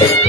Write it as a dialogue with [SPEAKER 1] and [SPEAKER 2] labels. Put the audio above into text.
[SPEAKER 1] Thank you.